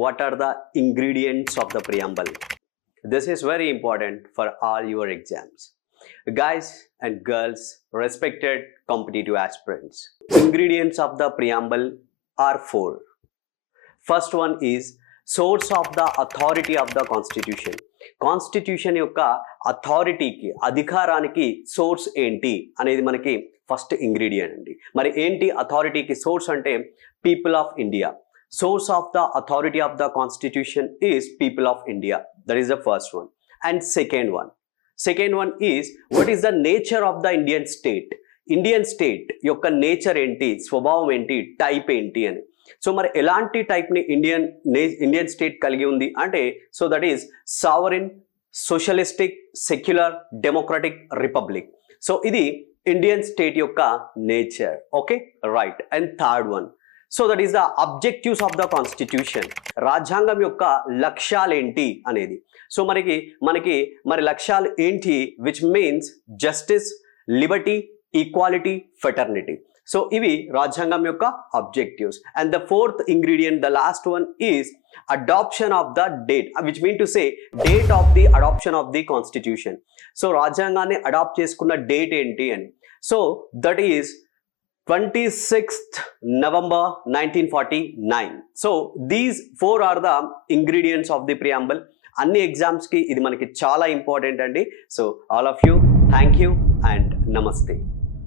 what are the ingredients of the preamble. This is very important for all your exams. Guys and girls, respected competitive aspirants, ingredients of the preamble are four. First one is source of the authority of the constitution. Constitution యొక్క అథారిటీకి అధికారానికి source ఏంటి అనేది మనకి first ingredient అండి. మరి ఏంటి అథారిటీకి source అంటే people of India. Source of the authority of the constitution is people of India. That is the first one. And second one is what is the nature of the Indian state. Indian state యొక్క nature ఏంటి, స్వభావం ఏంటి, type ఏంటి అని. So మరి ఎలాంటి టైప్ని Indian state కలిగి ఉంది అంటే so that is sovereign, socialistic, secular, democratic, republic. So ఇది ఇండియన్ స్టేట్ యొక్క nature. Okay, right. And third one, so that is the objectives of the constitution. రాజ్యాంగం యొక్క లక్ష్యాలు ఏంటి అనేది. సో మరి లక్ష్యాలు ఏంటి, which means justice, liberty, equality, fraternity. So ఇవి రాజ్యాంగం యొక్క objectives. And the fourth ingredient, the last one is adoption of the date, which mean to say date of the adoption of the constitution. So రాజ్యాంగాన్ని adopt చేసుకున్న date ఏంటి అని. So that is 26th November 1949. So these four are the ingredients of the preamble. అన్ని ఎగ్జామ్స్కి ఇది మనకి చాలా important అండి. So all of you, thank you and నమస్తే.